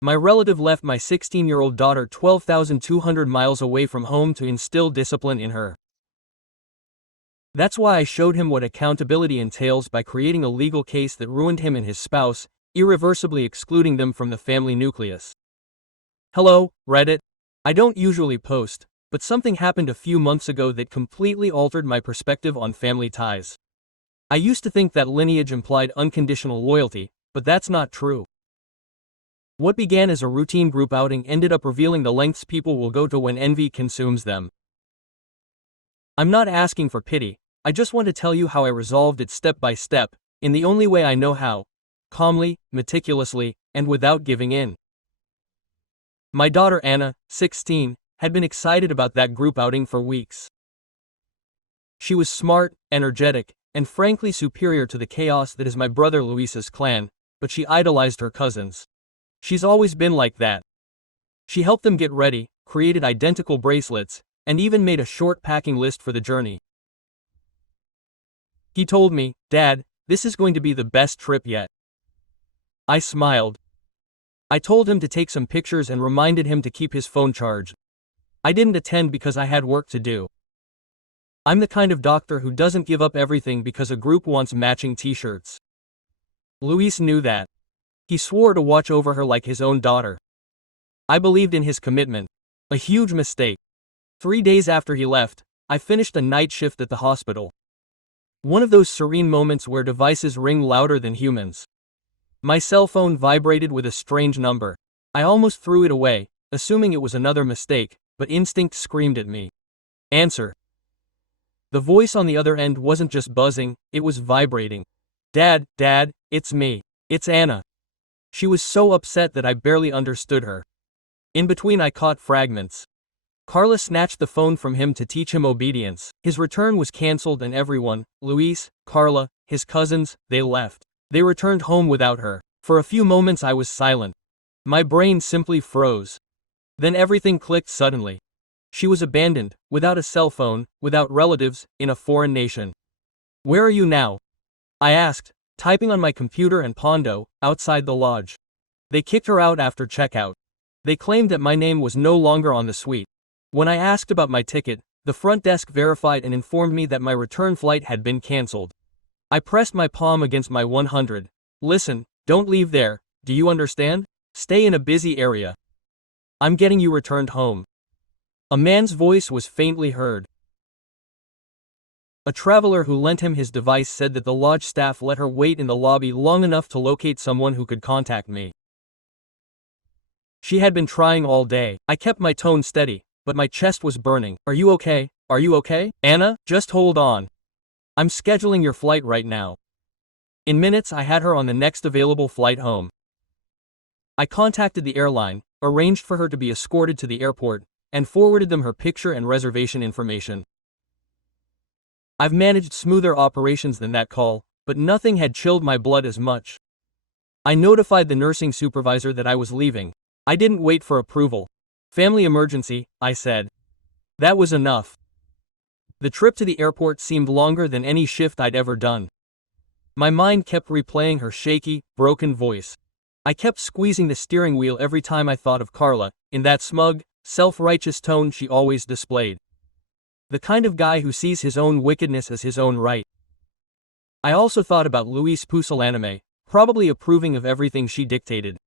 My relative left my 16-year-old daughter 12,200 miles away from home to instill discipline in her. That's why I showed him what accountability entails by creating a legal case that ruined him and his spouse, irreversibly excluding them from the family nucleus. Hello, Reddit. I don't usually post, but something happened a few months ago that completely altered my perspective on family ties. I used to think that lineage implied unconditional loyalty, but that's not true. What began as a routine group outing ended up revealing the lengths people will go to when envy consumes them. I'm not asking for pity, I just want to tell you how I resolved it step by step, in the only way I know how: calmly, meticulously, and without giving in. My daughter Anna, 16, had been excited about that group outing for weeks. She was smart, energetic, and frankly superior to the chaos that is my brother Luis's clan, but she idolized her cousins. She's always been like that. She helped them get ready, created identical bracelets, and even made a short packing list for the journey. He told me, "Dad, this is going to be the best trip yet." I smiled. I told him to take some pictures and reminded him to keep his phone charged. I didn't attend because I had work to do. I'm the kind of doctor who doesn't give up everything because a group wants matching t-shirts. Luis knew that. He swore to watch over her like his own daughter. I believed in his commitment. A huge mistake. 3 days after he left, I finished a night shift at the hospital. One of those serene moments where devices ring louder than humans. My cell phone vibrated with a strange number. I almost threw it away, assuming it was another mistake, but instinct screamed at me. Answer. The voice on the other end wasn't just buzzing, it was vibrating. Dad, it's me. It's Anna. She was so upset that I barely understood her. In between I caught fragments. Carla snatched the phone from him to teach him obedience. His return was cancelled and everyone, Luis, Carla, his cousins, they left. They returned home without her. For a few moments I was silent. My brain simply froze. Then everything clicked suddenly. She was abandoned, without a cell phone, without relatives, in a foreign nation. Where are you now? I asked, typing on my computer and Pondo, outside the lodge. They kicked her out after checkout. They claimed that my name was no longer on the suite. When I asked about my ticket, the front desk verified and informed me that my return flight had been cancelled. I pressed my palm against my 100. Listen, don't leave there, do you understand? Stay in a busy area. I'm getting you returned home. A man's voice was faintly heard. A traveler who lent him his device said that the lodge staff let her wait in the lobby long enough to locate someone who could contact me. She had been trying all day. I kept my tone steady, but my chest was burning. Are you okay? Are you okay? Anna, just hold on. I'm scheduling your flight right now. In minutes I had her on the next available flight home. I contacted the airline, arranged for her to be escorted to the airport, and forwarded them her picture and reservation information. I've managed smoother operations than that call, but nothing had chilled my blood as much. I notified the nursing supervisor that I was leaving. I didn't wait for approval. Family emergency, I said. That was enough. The trip to the airport seemed longer than any shift I'd ever done. My mind kept replaying her shaky, broken voice. I kept squeezing the steering wheel every time I thought of Carla, in that smug, self-righteous tone she always displayed. The kind of guy who sees his own wickedness as his own right. I also thought about Luis Pusillanime, probably approving of everything she dictated.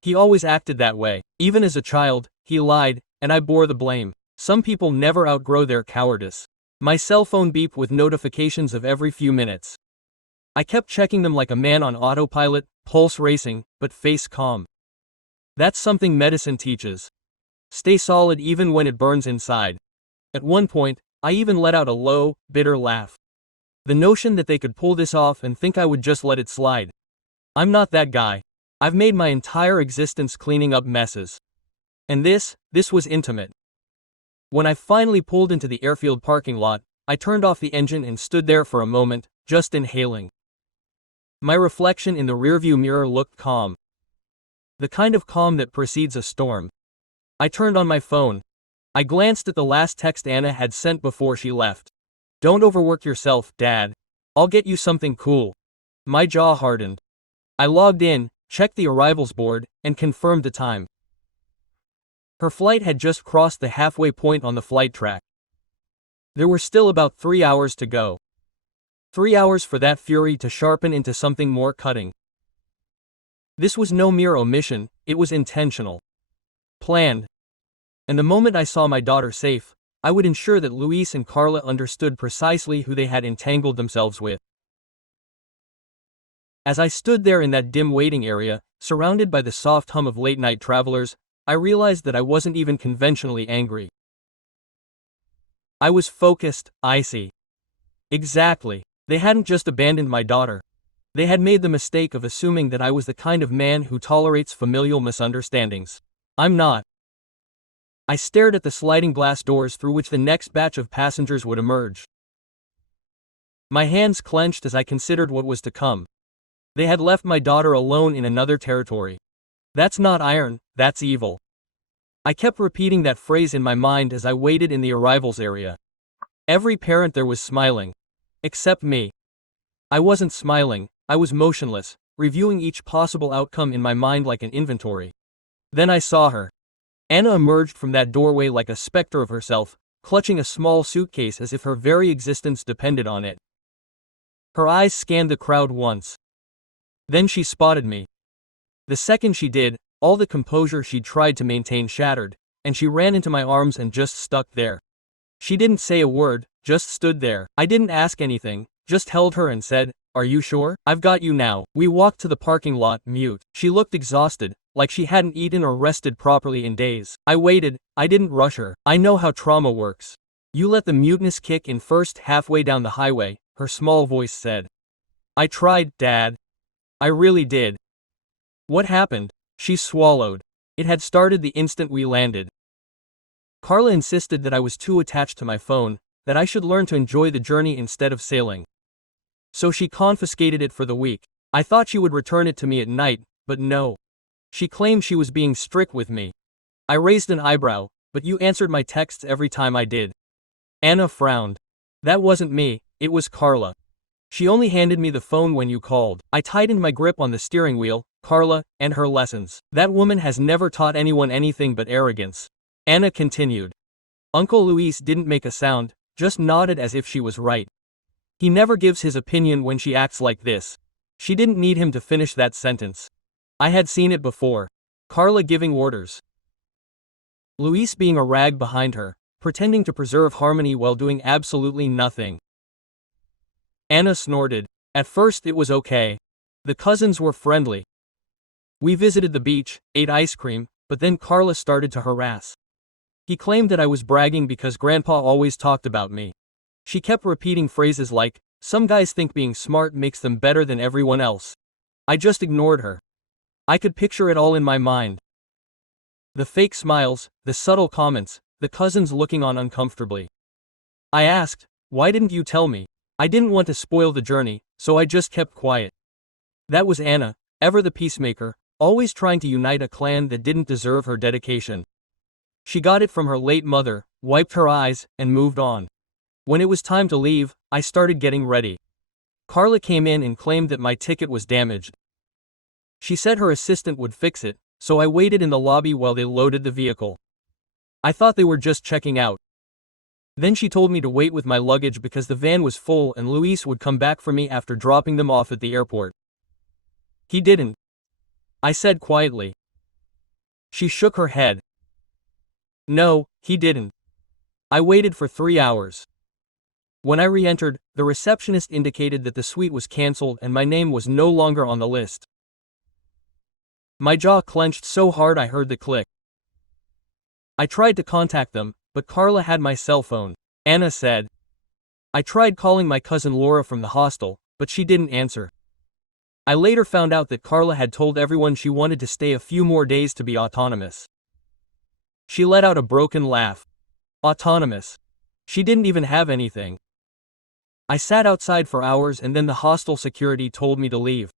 He always acted that way. Even as a child, he lied, and I bore the blame. Some people never outgrow their cowardice. My cell phone beeped with notifications of every few minutes. I kept checking them like a man on autopilot, pulse racing, but face calm. That's something medicine teaches. Stay solid even when it burns inside. At one point, I even let out a low, bitter laugh. The notion that they could pull this off and think I would just let it slide. I'm not that guy. I've made my entire existence cleaning up messes. And this was intimate. When I finally pulled into the airfield parking lot, I turned off the engine and stood there for a moment, just inhaling. My reflection in the rearview mirror looked calm. The kind of calm that precedes a storm. I turned on my phone. I glanced at the last text Anna had sent before she left. Don't overwork yourself, Dad. I'll get you something cool. My jaw hardened. I logged in, checked the arrivals board, and confirmed the time. Her flight had just crossed the halfway point on the flight track. There were still about 3 hours to go. 3 hours for that fury to sharpen into something more cutting. This was no mere omission, it was intentional. Planned. And the moment I saw my daughter safe, I would ensure that Luis and Carla understood precisely who they had entangled themselves with. As I stood there in that dim waiting area, surrounded by the soft hum of late-night travelers, I realized that I wasn't even conventionally angry. I was focused, icy. Exactly. They hadn't just abandoned my daughter. They had made the mistake of assuming that I was the kind of man who tolerates familial misunderstandings. I'm not. I stared at the sliding glass doors through which the next batch of passengers would emerge. My hands clenched as I considered what was to come. They had left my daughter alone in another territory. That's not iron, that's evil. I kept repeating that phrase in my mind as I waited in the arrivals area. Every parent there was smiling. Except me. I wasn't smiling, I was motionless, reviewing each possible outcome in my mind like an inventory. Then I saw her. Anna emerged from that doorway like a specter of herself, clutching a small suitcase as if her very existence depended on it. Her eyes scanned the crowd once. Then she spotted me. The second she did, all the composure she'd tried to maintain shattered, and she ran into my arms and just stuck there. She didn't say a word, just stood there. I didn't ask anything, just held her and said, "Are you sure? I've got you now." We walked to the parking lot, mute. She looked exhausted, like she hadn't eaten or rested properly in days. I waited, I didn't rush her. I know how trauma works. You let the muteness kick in first. Halfway down the highway, her small voice said. I tried, Dad. I really did. What happened? She swallowed. It had started the instant we landed. Carla insisted that I was too attached to my phone, that I should learn to enjoy the journey instead of sailing. So she confiscated it for the week. I thought she would return it to me at night, but no. She claimed she was being strict with me. I raised an eyebrow, but you answered my texts every time I did. Anna frowned. That wasn't me, it was Carla. She only handed me the phone when you called. I tightened my grip on the steering wheel. Carla, and her lessons. That woman has never taught anyone anything but arrogance. Anna continued. Uncle Luis didn't make a sound, just nodded as if she was right. He never gives his opinion when she acts like this. She didn't need him to finish that sentence. I had seen it before. Carla giving orders. Luis being a rag behind her, pretending to preserve harmony while doing absolutely nothing. Anna snorted. At first it was okay. The cousins were friendly. We visited the beach, ate ice cream, but then Carla started to harass. He claimed that I was bragging because Grandpa always talked about me. She kept repeating phrases like, some guys think being smart makes them better than everyone else. I just ignored her. I could picture it all in my mind. The fake smiles, the subtle comments, the cousins looking on uncomfortably. I asked, why didn't you tell me? I didn't want to spoil the journey, so I just kept quiet. That was Anna, ever the peacemaker, always trying to unite a clan that didn't deserve her dedication. She got it from her late mother, wiped her eyes, and moved on. When it was time to leave, I started getting ready. Carla came in and claimed that my ticket was damaged. She said her assistant would fix it, so I waited in the lobby while they loaded the vehicle. I thought they were just checking out. Then she told me to wait with my luggage because the van was full and Luis would come back for me after dropping them off at the airport. He didn't. I said quietly. She shook her head. No, he didn't. I waited for 3 hours. When I re-entered, the receptionist indicated that the suite was cancelled and my name was no longer on the list. My jaw clenched so hard I heard the click. I tried to contact them, but Carla had my cell phone. Anna said. I tried calling my cousin Laura from the hostel, but she didn't answer. I later found out that Carla had told everyone she wanted to stay a few more days to be autonomous. She let out a broken laugh. Autonomous. She didn't even have anything. I sat outside for hours and then the hostel security told me to leave.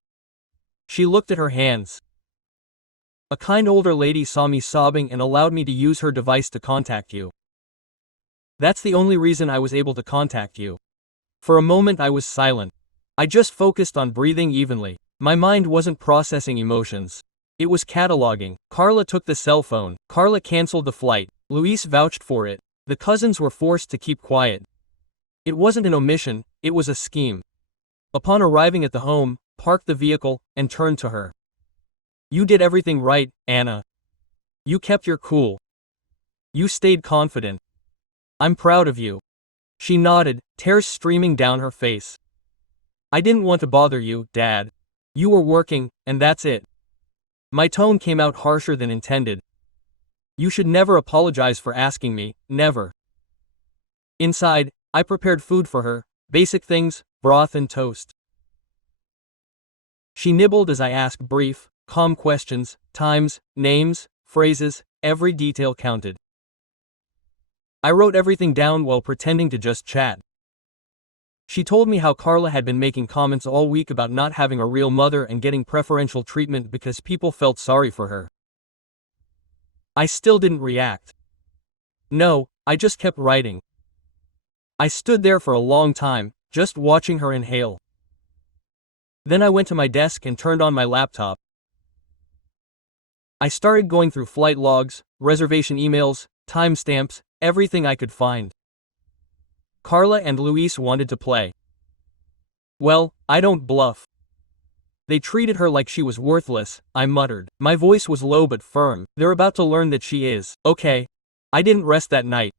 She looked at her hands. A kind older lady saw me sobbing and allowed me to use her device to contact you. That's the only reason I was able to contact you. For a moment I was silent. I just focused on breathing evenly. My mind wasn't processing emotions. It was cataloging. Carla took the cell phone. Carla canceled the flight. Luis vouched for it. The cousins were forced to keep quiet. It wasn't an omission, it was a scheme. Upon arriving at the home, parked the vehicle, and turned to her. You did everything right, Anna. You kept your cool. You stayed confident. I'm proud of you. She nodded, tears streaming down her face. I didn't want to bother you, Dad. You were working, and that's it. My tone came out harsher than intended. You should never apologize for asking me, never. Inside, I prepared food for her, basic things, broth and toast. She nibbled as I asked brief, calm questions, times, names, phrases, every detail counted. I wrote everything down while pretending to just chat. She told me how Carla had been making comments all week about not having a real mother and getting preferential treatment because people felt sorry for her. I still didn't react. No, I just kept writing. I stood there for a long time, just watching her inhale. Then I went to my desk and turned on my laptop. I started going through flight logs, reservation emails, timestamps, everything I could find. Carla and Luis wanted to play. Well, I don't bluff. They treated her like she was worthless, I muttered. My voice was low but firm. They're about to learn that she is. Okay. I didn't rest that night.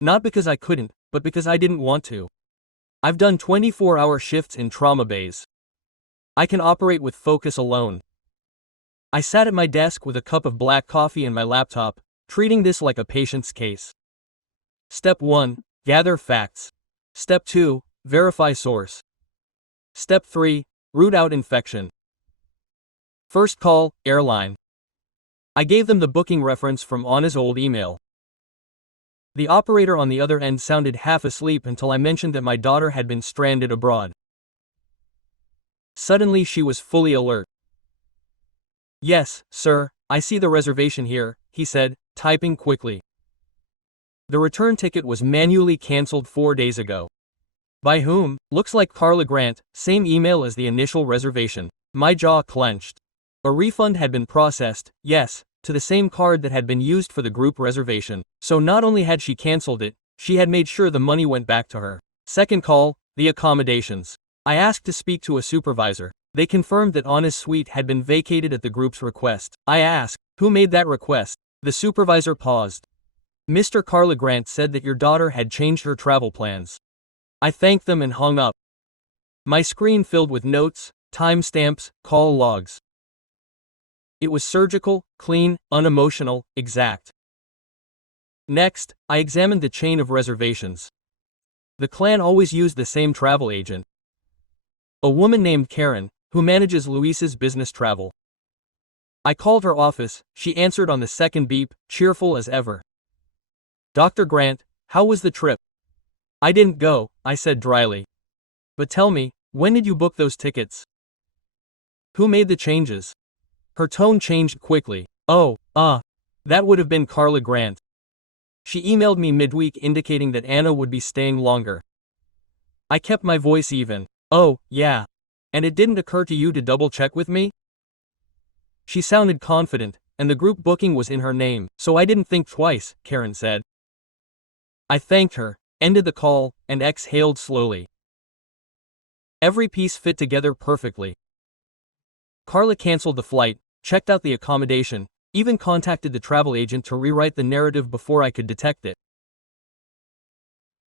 Not because I couldn't, but because I didn't want to. I've done 24-hour shifts in trauma bays. I can operate with focus alone. I sat at my desk with a cup of black coffee and my laptop, treating this like a patient's case. Step 1. Gather facts. Step 2. Verify source. Step 3. Root out infection. First call, airline. I gave them the booking reference from Anna's old email. The operator on the other end sounded half asleep until I mentioned that my daughter had been stranded abroad. Suddenly she was fully alert. Yes, sir, I see the reservation here, he said, typing quickly. The return ticket was manually cancelled 4 days ago. By whom? Looks like Carla Grant, same email as the initial reservation. My jaw clenched. A refund had been processed, yes, to the same card that had been used for the group reservation. So not only had she cancelled it, she had made sure the money went back to her. Second call, the accommodations. I asked to speak to a supervisor. They confirmed that Anna's suite had been vacated at the group's request. I asked, who made that request? The supervisor paused. Mr. Carla Grant said that your daughter had changed her travel plans. I thanked them and hung up. My screen filled with notes, timestamps, call logs. It was surgical, clean, unemotional, exact. Next, I examined the chain of reservations. The clan always used the same travel agent. A woman named Karen, who manages Luis's business travel. I called her office, she answered on the second beep, cheerful as ever. Dr. Grant, how was the trip? I didn't go, I said dryly. But tell me, when did you book those tickets? Who made the changes? Her tone changed quickly. Oh, that would have been Carla Grant. She emailed me midweek indicating that Anna would be staying longer. I kept my voice even. Oh, yeah. And it didn't occur to you to double-check with me? She sounded confident, and the group booking was in her name, so I didn't think twice, Karen said. I thanked her, ended the call, and exhaled slowly. Every piece fit together perfectly. Carla canceled the flight, checked out the accommodation, even contacted the travel agent to rewrite the narrative before I could detect it.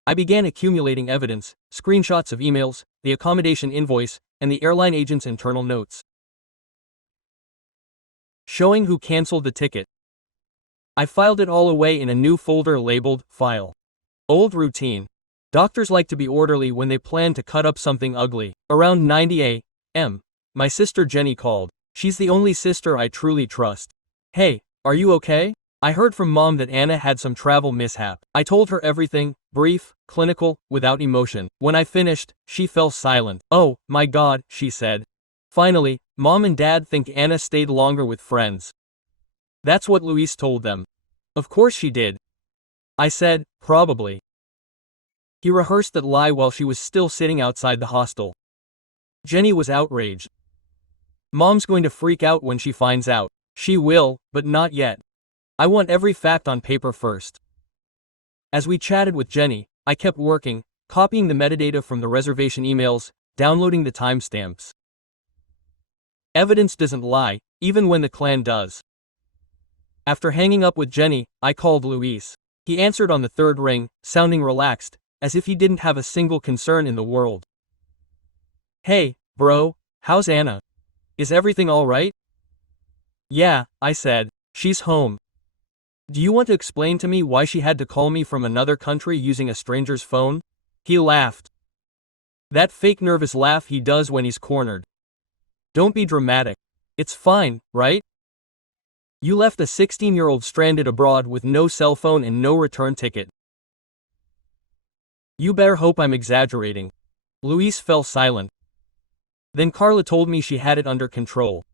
I began accumulating evidence, screenshots of emails, the accommodation invoice, and the airline agent's internal notes, showing who canceled the ticket. I filed it all away in a new folder labeled File. Old routine. Doctors like to be orderly when they plan to cut up something ugly. Around 9 a.m., my sister Jenny called. She's the only sister I truly trust. Hey, are you okay? I heard from Mom that Anna had some travel mishap. I told her everything, brief, clinical, without emotion. When I finished, she fell silent. Oh, my God, she said. Finally, Mom and Dad think Anna stayed longer with friends. That's what Luis told them. Of course she did. I said, probably. He rehearsed that lie while she was still sitting outside the hostel. Jenny was outraged. Mom's going to freak out when she finds out. She will, but not yet. I want every fact on paper first. As we chatted with Jenny, I kept working, copying the metadata from the reservation emails, downloading the timestamps. Evidence doesn't lie, even when the clan does. After hanging up with Jenny, I called Luis. He answered on the third ring, sounding relaxed, as if he didn't have a single concern in the world. Hey, bro, how's Anna? Is everything alright? Yeah, I said. She's home. Do you want to explain to me why she had to call me from another country using a stranger's phone? He laughed. That fake nervous laugh he does when he's cornered. Don't be dramatic. It's fine, right? You left a 16-year-old stranded abroad with no cell phone and no return ticket. You better hope I'm exaggerating. Luis fell silent. Then Carla told me she had it under control.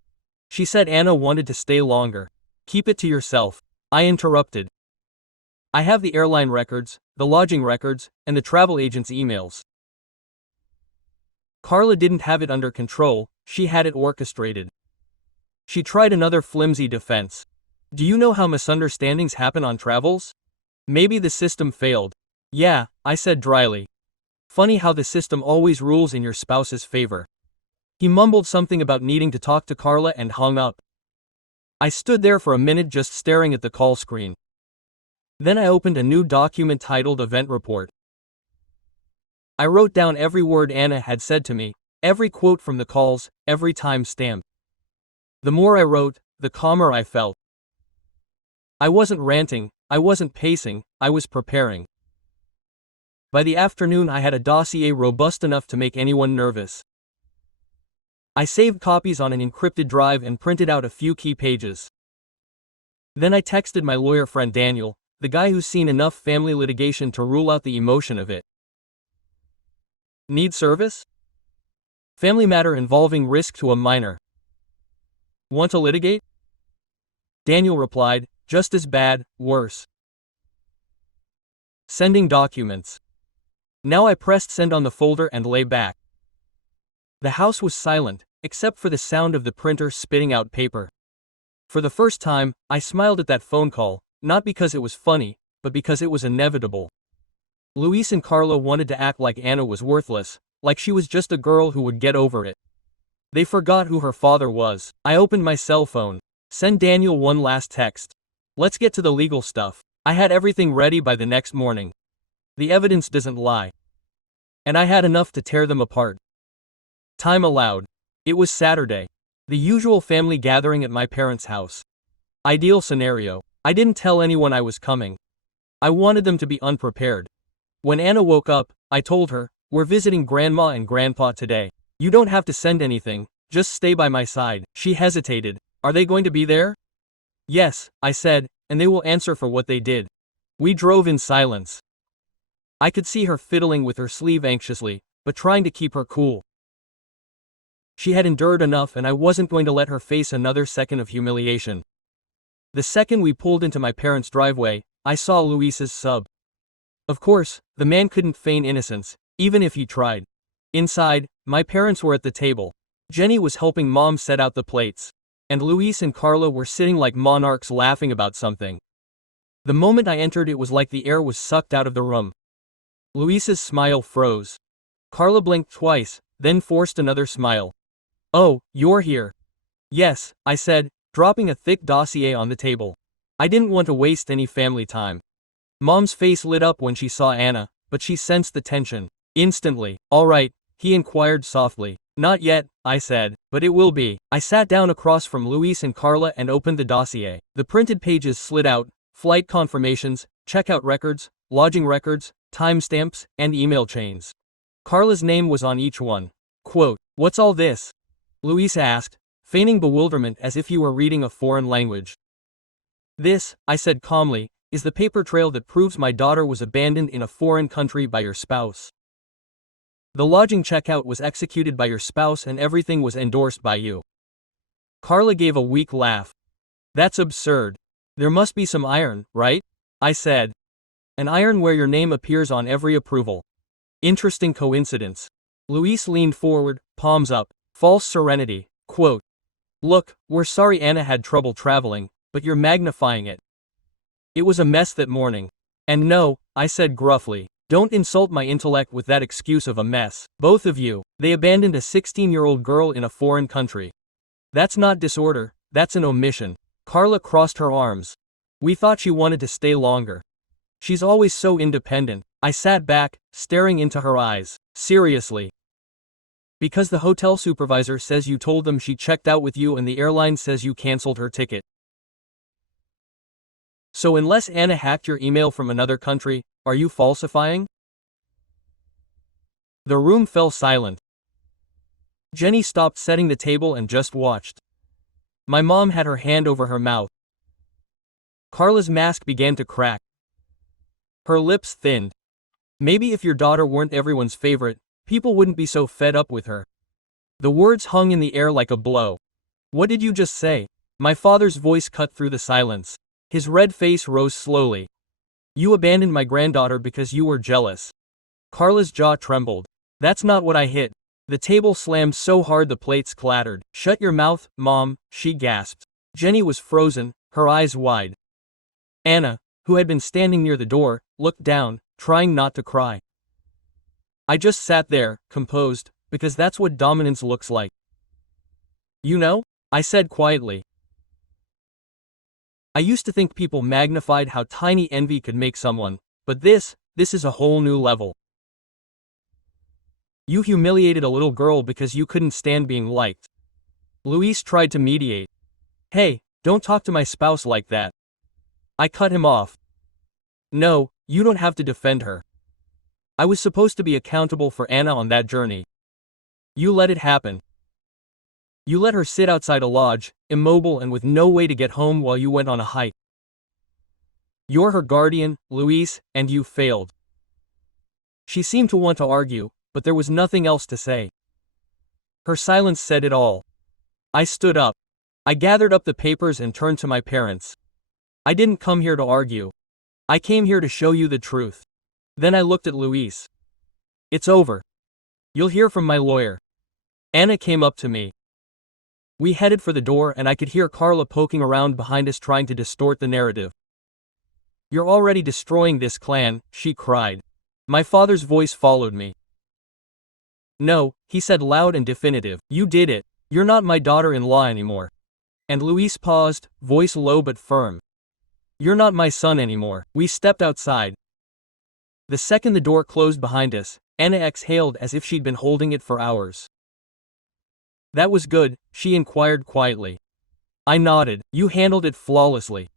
She said Anna wanted to stay longer. Keep it to yourself. I interrupted. I have the airline records, the lodging records, and the travel agent's emails. Carla didn't have it under control, she had it orchestrated. She tried another flimsy defense. Do you know how misunderstandings happen on travels? Maybe the system failed. Yeah, I said dryly. Funny how the system always rules in your spouse's favor. He mumbled something about needing to talk to Carla and hung up. I stood there for a minute just staring at the call screen. Then I opened a new document titled Event Report. I wrote down every word Anna had said to me, every quote from the calls, every time stamp. The more I wrote, the calmer I felt. I wasn't ranting, I wasn't pacing, I was preparing. By the afternoon I had a dossier robust enough to make anyone nervous. I saved copies on an encrypted drive and printed out a few key pages. Then I texted my lawyer friend Daniel, the guy who's seen enough family litigation to rule out the emotion of it. Need service? Family matter involving risk to a minor. Want to litigate? Daniel replied, just as bad, worse. Sending documents. Now I pressed send on the folder and lay back. The house was silent, except for the sound of the printer spitting out paper. For the first time, I smiled at that phone call, not because it was funny, but because it was inevitable. Luis and Carla wanted to act like Anna was worthless, like she was just a girl who would get over it. They forgot who her father was. I opened my cell phone. Send Daniel one last text. Let's get to the legal stuff. I had everything ready by the next morning. The evidence doesn't lie. And I had enough to tear them apart. Time allowed. It was Saturday. The usual family gathering at my parents' house. Ideal scenario. I didn't tell anyone I was coming. I wanted them to be unprepared. When Anna woke up, I told her, we're visiting Grandma and Grandpa today. You don't have to send anything, just stay by my side. She hesitated. Are they going to be there? Yes, I said, and they will answer for what they did. We drove in silence. I could see her fiddling with her sleeve anxiously, but trying to keep her cool. She had endured enough and I wasn't going to let her face another second of humiliation. The second we pulled into my parents' driveway, I saw Luis's sub. Of course, the man couldn't feign innocence, even if he tried. Inside, my parents were at the table. Jenny was helping Mom set out the plates. And Luis and Carla were sitting like monarchs laughing about something. The moment I entered it was like the air was sucked out of the room. Luis's smile froze. Carla blinked twice, then forced another smile. Oh, you're here. Yes, I said, dropping a thick dossier on the table. I didn't want to waste any family time. Mom's face lit up when she saw Anna, but she sensed the tension. Instantly. All right, he inquired softly. Not yet, I said, but it will be. I sat down across from Luis and Carla and opened the dossier. The printed pages slid out, flight confirmations, checkout records, lodging records, timestamps, and email chains. Carla's name was on each one. Quote, what's all this? Luis asked, feigning bewilderment as if he were reading a foreign language. This, I said calmly, is the paper trail that proves my daughter was abandoned in a foreign country by your spouse. The lodging checkout was executed by your spouse and everything was endorsed by you. Carla gave a weak laugh. That's absurd. There must be some iron, right? I said. An iron where your name appears on every approval. Interesting coincidence. Luis leaned forward, palms up. False serenity. Quote. Look, we're sorry Anna had trouble traveling, but you're magnifying it. It was a mess that morning. And no, I said gruffly. Don't insult my intellect with that excuse of a mess. Both of you. They abandoned a 16-year-old girl in a foreign country. That's not disorder, that's an omission. Carla crossed her arms. We thought she wanted to stay longer. She's always so independent. I sat back, staring into her eyes. Seriously. Because the hotel supervisor says you told them she checked out with you and the airline says you canceled her ticket. So unless Anna hacked your email from another country, are you falsifying? The room fell silent. Jenny stopped setting the table and just watched. My mom had her hand over her mouth. Carla's mask began to crack. Her lips thinned. Maybe if your daughter weren't everyone's favorite, people wouldn't be so fed up with her. The words hung in the air like a blow. What did you just say? My father's voice cut through the silence. His red face rose slowly. You abandoned my granddaughter because you were jealous. Carla's jaw trembled. That's not what I hit. The table slammed so hard the plates clattered. Shut your mouth, Mom, she gasped. Jenny was frozen, her eyes wide. Anna, who had been standing near the door, looked down, trying not to cry. I just sat there, composed, because that's what dominance looks like. You know? I said quietly. I used to think people magnified how tiny envy could make someone, but this is a whole new level. You humiliated a little girl because you couldn't stand being liked. Luis tried to mediate. Hey, don't talk to my spouse like that. I cut him off. No, you don't have to defend her. I was supposed to be accountable for Anna on that journey. You let it happen. You let her sit outside a lodge, immobile and with no way to get home while you went on a hike. You're her guardian, Luis, and you failed. She seemed to want to argue, but there was nothing else to say. Her silence said it all. I stood up. I gathered up the papers and turned to my parents. I didn't come here to argue. I came here to show you the truth. Then I looked at Luis. It's over. You'll hear from my lawyer. Anna came up to me. We headed for the door and I could hear Carla poking around behind us trying to distort the narrative. You're already destroying this clan, she cried. My father's voice followed me. No, he said loud and definitive. You did it. You're not my daughter-in-law anymore. And Luis paused, voice low but firm. You're not my son anymore. We stepped outside. The second the door closed behind us, Anna exhaled as if she'd been holding it for hours. That was good, she inquired quietly. I nodded. You handled it flawlessly.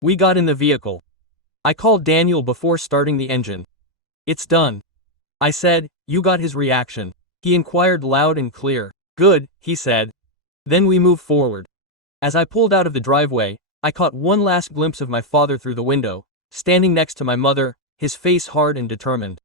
We got in the vehicle. I called Daniel before starting the engine. It's done. I said. You got his reaction. He inquired loud and clear. Good, he said. Then we moved forward. As I pulled out of the driveway, I caught one last glimpse of my father through the window, standing next to my mother, his face hard and determined.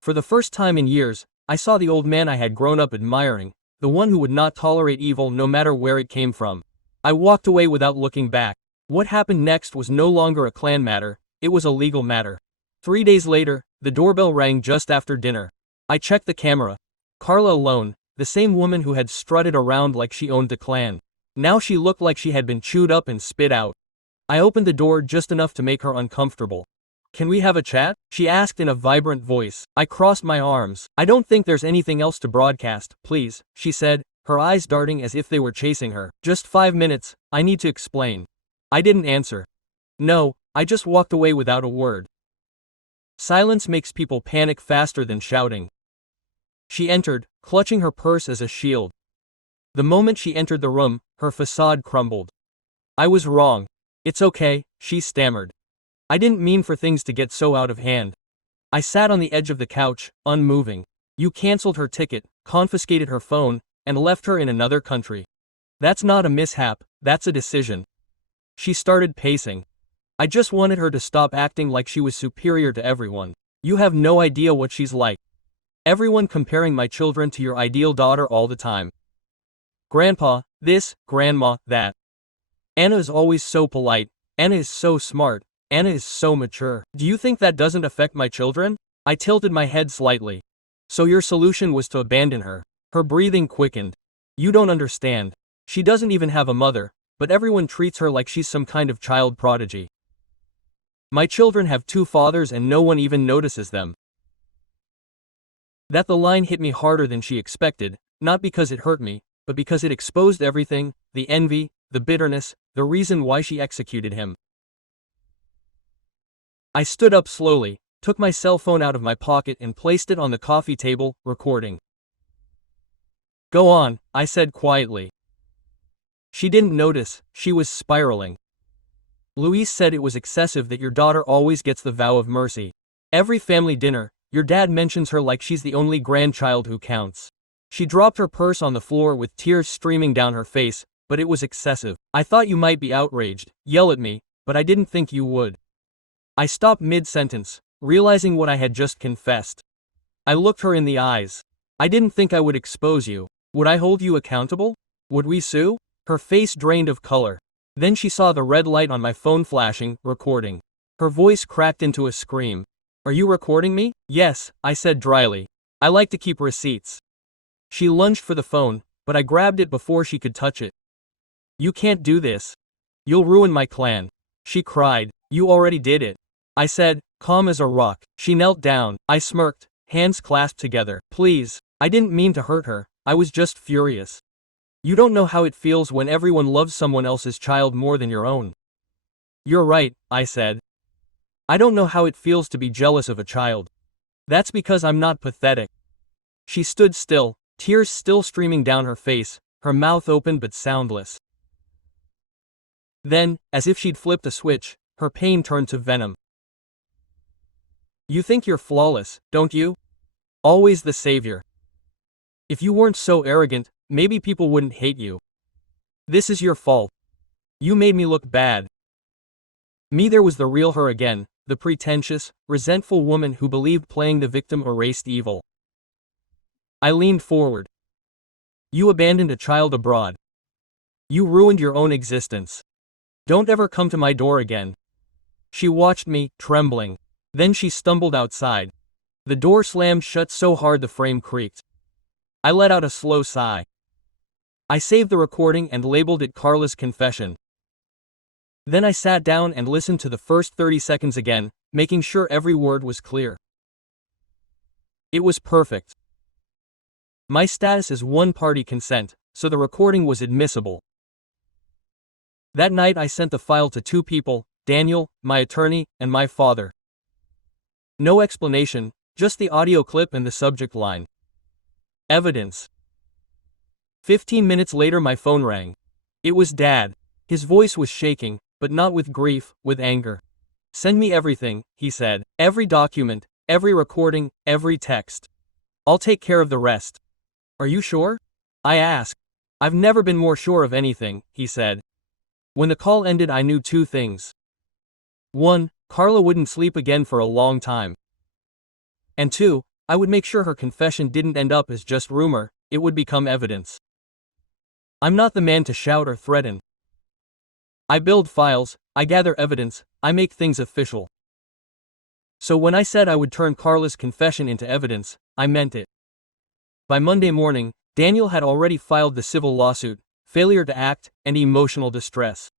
For the first time in years, I saw the old man I had grown up admiring, the one who would not tolerate evil no matter where it came from. I walked away without looking back. What happened next was no longer a clan matter, it was a legal matter. 3 days later, the doorbell rang just after dinner. I checked the camera. Carla alone, the same woman who had strutted around like she owned the clan. Now she looked like she had been chewed up and spit out. I opened the door just enough to make her uncomfortable. Can we have a chat? She asked in a vibrant voice. I crossed my arms. I don't think there's anything else to broadcast, please, she said, her eyes darting as if they were chasing her. Just 5 minutes, I need to explain. I didn't answer. No, I just walked away without a word. Silence makes people panic faster than shouting. She entered, clutching her purse as a shield. The moment she entered the room, her facade crumbled. I was wrong. It's okay, she stammered. I didn't mean for things to get so out of hand. I sat on the edge of the couch, unmoving. You canceled her ticket, confiscated her phone, and left her in another country. That's not a mishap, that's a decision. She started pacing. I just wanted her to stop acting like she was superior to everyone. You have no idea what she's like. Everyone comparing my children to your ideal daughter all the time. Grandpa, this, grandma, that. Anna is always so polite, Anna is so smart, Anna is so mature. Do you think that doesn't affect my children? I tilted my head slightly. So your solution was to abandon her. Her breathing quickened. You don't understand. She doesn't even have a mother, but everyone treats her like she's some kind of child prodigy. My children have 2 fathers and no one even notices them. That the line hit me harder than she expected, not because it hurt me, but because it exposed everything, the envy, the bitterness, the reason why she executed him. I stood up slowly, took my cell phone out of my pocket and placed it on the coffee table, recording. "Go on," I said quietly. She didn't notice, she was spiraling. "Luis said it was excessive that your daughter always gets the vow of mercy. Every family dinner, your dad mentions her like she's the only grandchild who counts. She dropped her purse on the floor with tears streaming down her face, but it was excessive. I thought you might be outraged, yell at me, but I didn't think you would." I stopped mid-sentence, realizing what I had just confessed. I looked her in the eyes. "I didn't think I would expose you. Would I hold you accountable? Would we sue?" Her face drained of color. Then she saw the red light on my phone flashing, recording. Her voice cracked into a scream. "Are you recording me?" "Yes," I said dryly. "I like to keep receipts." She lunged for the phone, but I grabbed it before she could touch it. "You can't do this. You'll ruin my clan." She cried. "You already did it," I said, calm as a rock. She knelt down. I smirked, hands clasped together. "Please, I didn't mean to hurt her, I was just furious. You don't know how it feels when everyone loves someone else's child more than your own." "You're right," I said. "I don't know how it feels to be jealous of a child. That's because I'm not pathetic." She stood still, tears still streaming down her face, her mouth open but soundless. Then, as if she'd flipped a switch, her pain turned to venom. "You think you're flawless, don't you? Always the savior. If you weren't so arrogant, maybe people wouldn't hate you. This is your fault. You made me look bad." Me, there was the real her again, the pretentious, resentful woman who believed playing the victim erased evil. I leaned forward. "You abandoned a child abroad. You ruined your own existence. Don't ever come to my door again." She watched me, trembling. Then she stumbled outside. The door slammed shut so hard the frame creaked. I let out a slow sigh. I saved the recording and labeled it Carla's confession. Then I sat down and listened to the first 30 seconds again, making sure every word was clear. It was perfect. My status is one-party consent, so the recording was admissible. That night I sent the file to 2 people, Daniel, my attorney, and my father. No explanation, just the audio clip and the subject line. Evidence. 15 minutes later my phone rang. It was Dad. His voice was shaking, but not with grief, with anger. "Send me everything," he said. "Every document, every recording, every text. I'll take care of the rest." "Are you sure?" I asked. "I've never been more sure of anything," he said. When the call ended I knew 2 things. 1, Carla wouldn't sleep again for a long time. And 2, I would make sure her confession didn't end up as just rumor, it would become evidence. I'm not the man to shout or threaten. I build files, I gather evidence, I make things official. So when I said I would turn Carla's confession into evidence, I meant it. By Monday morning, Daniel had already filed the civil lawsuit, failure to act, and emotional distress.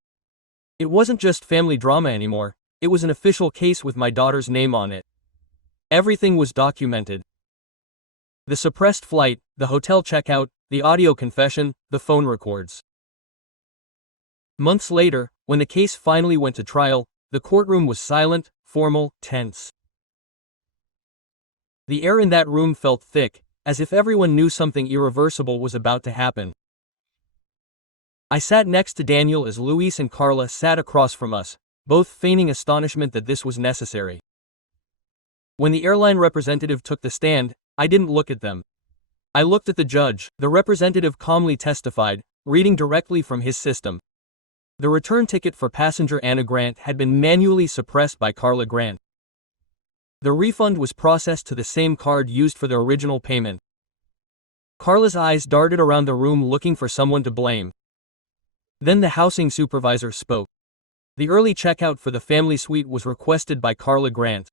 It wasn't just family drama anymore, it was an official case with my daughter's name on it. Everything was documented. The suppressed flight, the hotel checkout, the audio confession, the phone records. Months later, when the case finally went to trial, the courtroom was silent, formal, tense. The air in that room felt thick, as if everyone knew something irreversible was about to happen. I sat next to Daniel as Luis and Carla sat across from us, both feigning astonishment that this was necessary. When the airline representative took the stand, I didn't look at them. I looked at the judge. The representative calmly testified, reading directly from his system. The return ticket for passenger Anna Grant had been manually suppressed by Carla Grant. The refund was processed to the same card used for the original payment. Carla's eyes darted around the room looking for someone to blame. Then the housing supervisor spoke. The early checkout for the family suite was requested by Carla Grant.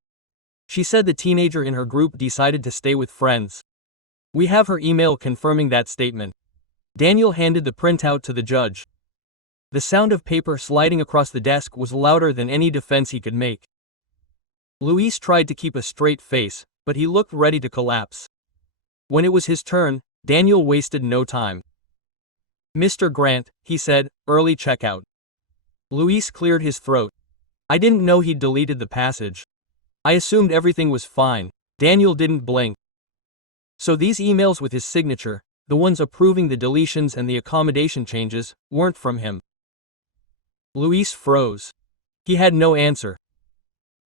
She said the teenager in her group decided to stay with friends. We have her email confirming that statement. Daniel handed the printout to the judge. The sound of paper sliding across the desk was louder than any defense he could make. Luis tried to keep a straight face, but he looked ready to collapse. When it was his turn, Daniel wasted no time. "Mr. Grant," he said, "early checkout." Luis cleared his throat. "I didn't know he'd deleted the passage. I assumed everything was fine." Daniel didn't blink. "So these emails with his signature, the ones approving the deletions and the accommodation changes, weren't from him?" Luis froze. He had no answer.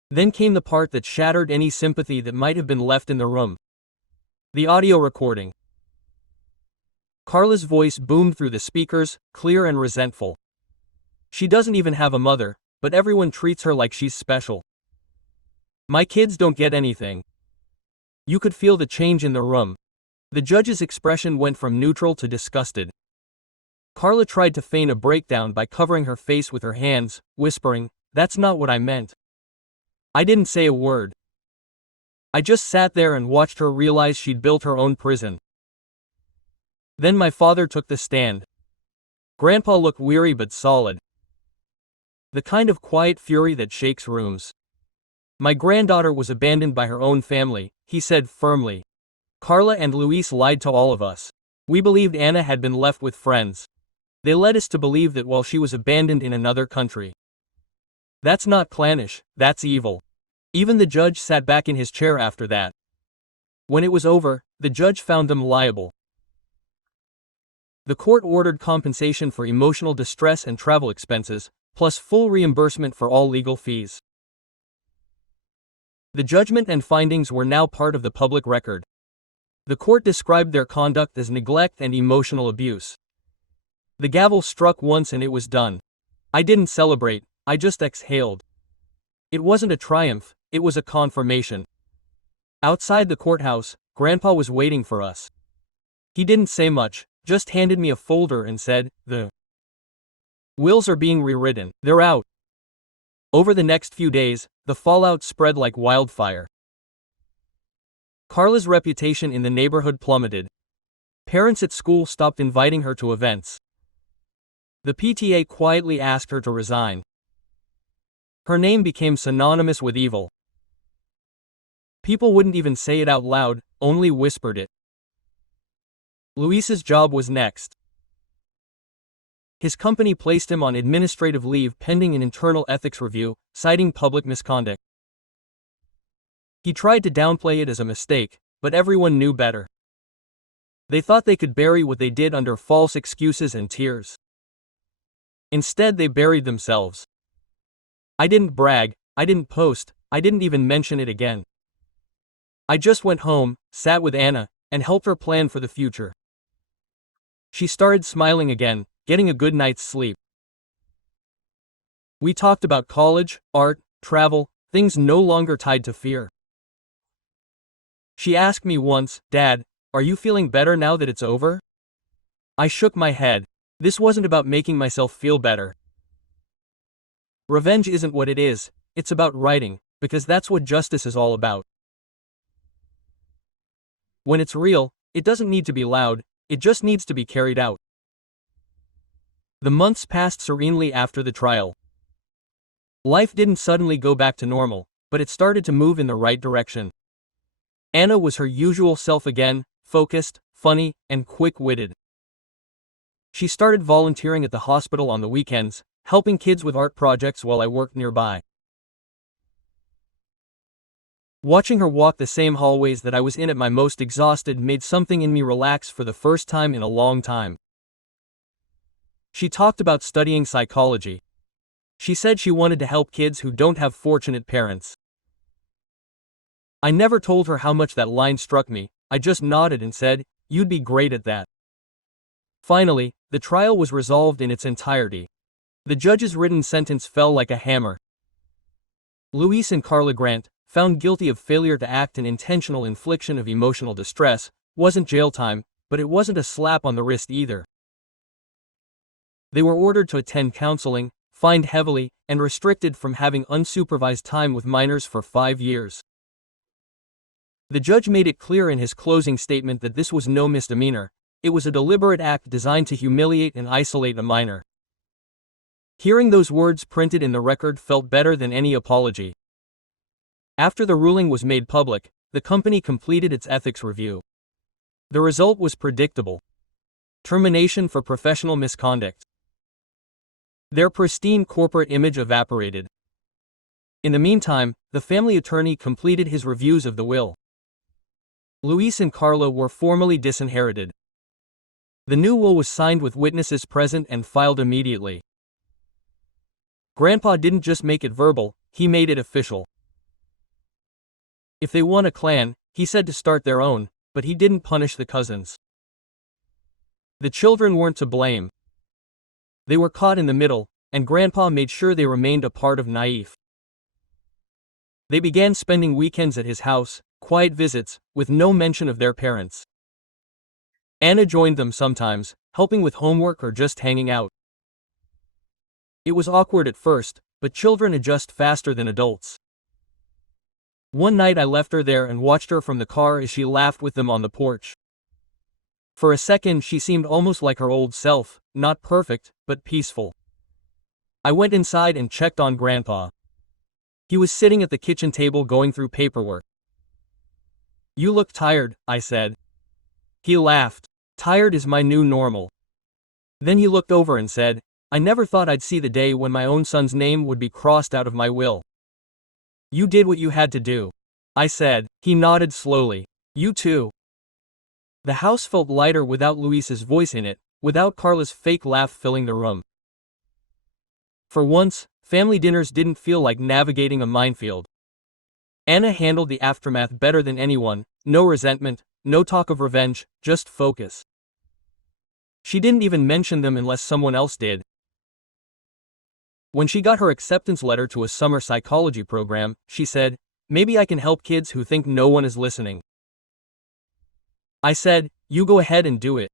Then came the part that shattered any sympathy that might have been left in the room. The audio recording. Carla's voice boomed through the speakers, clear and resentful. "She doesn't even have a mother, but everyone treats her like she's special. My kids don't get anything." You could feel the change in the room. The judge's expression went from neutral to disgusted. Carla tried to feign a breakdown by covering her face with her hands, whispering, "That's not what I meant. I didn't say a word. I just sat there and watched her realize she'd built her own prison." Then my father took the stand. Grandpa looked weary but solid. The kind of quiet fury that shakes rooms. "My granddaughter was abandoned by her own family," he said firmly. "Carla and Luis lied to all of us. We believed Anna had been left with friends. They led us to believe that while she was abandoned in another country. That's not clannish, that's evil." Even the judge sat back in his chair after that. When it was over, the judge found them liable. The court ordered compensation for emotional distress and travel expenses, plus full reimbursement for all legal fees. The judgment and findings were now part of the public record. The court described their conduct as neglect and emotional abuse. The gavel struck once and it was done. I didn't celebrate, I just exhaled. It wasn't a triumph, it was a confirmation. Outside the courthouse, Grandpa was waiting for us. He didn't say much, just handed me a folder and said, "The wills are being rewritten, they're out." Over the next few days, the fallout spread like wildfire. Carla's reputation in the neighborhood plummeted. Parents at school stopped inviting her to events. The PTA quietly asked her to resign. Her name became synonymous with evil. People wouldn't even say it out loud, only whispered it. Luis's job was next. His company placed him on administrative leave pending an internal ethics review, citing public misconduct. He tried to downplay it as a mistake, but everyone knew better. They thought they could bury what they did under false excuses and tears. Instead, they buried themselves. I didn't brag, I didn't post, I didn't even mention it again. I just went home, sat with Anna, and helped her plan for the future. She started smiling again, getting a good night's sleep. We talked about college, art, travel, things no longer tied to fear. She asked me once, "Dad, are you feeling better now that it's over?" I shook my head. This wasn't about making myself feel better. Revenge isn't what it is, it's about writing, because that's what justice is all about. When it's real, it doesn't need to be loud, it just needs to be carried out. The months passed serenely after the trial. Life didn't suddenly go back to normal, but it started to move in the right direction. Anna was her usual self again, focused, funny, and quick-witted. She started volunteering at the hospital on the weekends, helping kids with art projects while I worked nearby. Watching her walk the same hallways that I was in at my most exhausted made something in me relax for the first time in a long time. She talked about studying psychology. She said she wanted to help kids who don't have fortunate parents. I never told her how much that line struck me, I just nodded and said, "You'd be great at that." Finally, the trial was resolved in its entirety. The judge's written sentence fell like a hammer. Luis and Carla Grant, found guilty of failure to act and intentional infliction of emotional distress, wasn't jail time, but it wasn't a slap on the wrist either. They were ordered to attend counseling, fined heavily, and restricted from having unsupervised time with minors for 5 years. The judge made it clear in his closing statement that this was no misdemeanor, it was a deliberate act designed to humiliate and isolate a minor. Hearing those words printed in the record felt better than any apology. After the ruling was made public, the company completed its ethics review. The result was predictable: termination for professional misconduct. Their pristine corporate image evaporated. In the meantime, the family attorney completed his reviews of the will. Luis and Carla were formally disinherited. The new will was signed with witnesses present and filed immediately. Grandpa didn't just make it verbal, he made it official. If they want a clan, he said to start their own, but he didn't punish the cousins. The children weren't to blame. They were caught in the middle, and Grandpa made sure they remained a part of Naif. They began spending weekends at his house, quiet visits, with no mention of their parents. Anna joined them sometimes, helping with homework or just hanging out. It was awkward at first, but children adjust faster than adults. One night I left her there and watched her from the car as she laughed with them on the porch. For a second she seemed almost like her old self, not perfect, but peaceful. I went inside and checked on Grandpa. He was sitting at the kitchen table going through paperwork. "You look tired," I said. He laughed. "Tired is my new normal." Then he looked over and said, "I never thought I'd see the day when my own son's name would be crossed out of my will." "You did what you had to do," I said. He nodded slowly. "You too." The house felt lighter without Luis's voice in it, without Carla's fake laugh filling the room. For once, family dinners didn't feel like navigating a minefield. Anna handled the aftermath better than anyone: no resentment, no talk of revenge, just focus. She didn't even mention them unless someone else did. When she got her acceptance letter to a summer psychology program, she said, "Maybe I can help kids who think no one is listening." I said, "You go ahead and do it."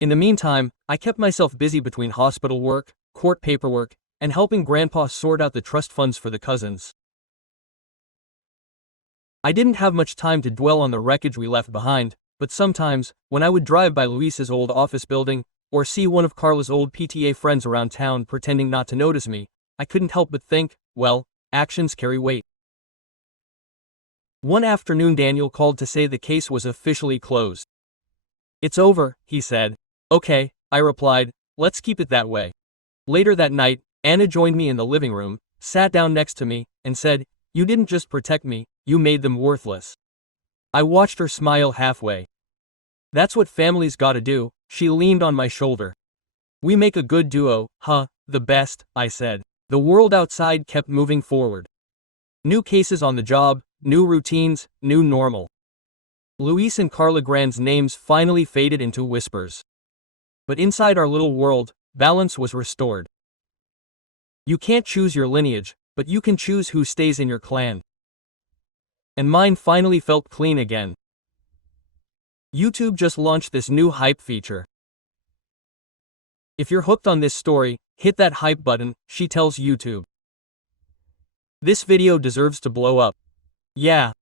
In the meantime, I kept myself busy between hospital work, court paperwork, and helping Grandpa sort out the trust funds for the cousins. I didn't have much time to dwell on the wreckage we left behind, but sometimes, when I would drive by Luis's old office building, or see one of Carla's old PTA friends around town pretending not to notice me, I couldn't help but think, well, actions carry weight. One afternoon Daniel called to say the case was officially closed. "It's over," he said. "Okay," I replied, "let's keep it that way." Later that night, Anna joined me in the living room, sat down next to me, and said, "You didn't just protect me, you made them worthless." I watched her smile halfway. "That's what families gotta do." She leaned on my shoulder. "We make a good duo, huh?" "The best," I said. The world outside kept moving forward. New cases on the job, new routines, new normal. Luis and Carla Grand's names finally faded into whispers. But inside our little world, balance was restored. You can't choose your lineage, but you can choose who stays in your clan. And mine finally felt clean again. YouTube just launched this new hype feature. If you're hooked on this story, hit that hype button, she tells YouTube. This video deserves to blow up. Yeah,